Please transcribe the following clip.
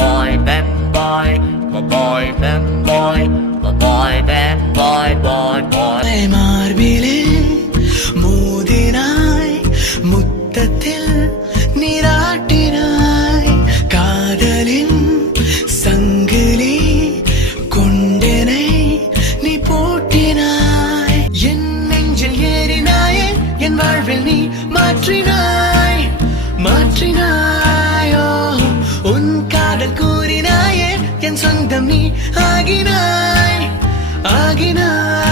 boy band boy, my boy band boy, my boy band boy, boy boy. மார்பிலே மோதினாய், முத்தத்தில் நீராட்டினாய், காதலின் சங்கிலி கொண்டனை நீ போட்டினாய், என் நெஞ்சில் ஏறினாயே, என் வாழ்வில் நீ மாற்றினாய் மாற்றினாயோ, உன் காதல் கூறினாயே, என் சொந்தம் நீ ஆகினாய் ஆகினாய்.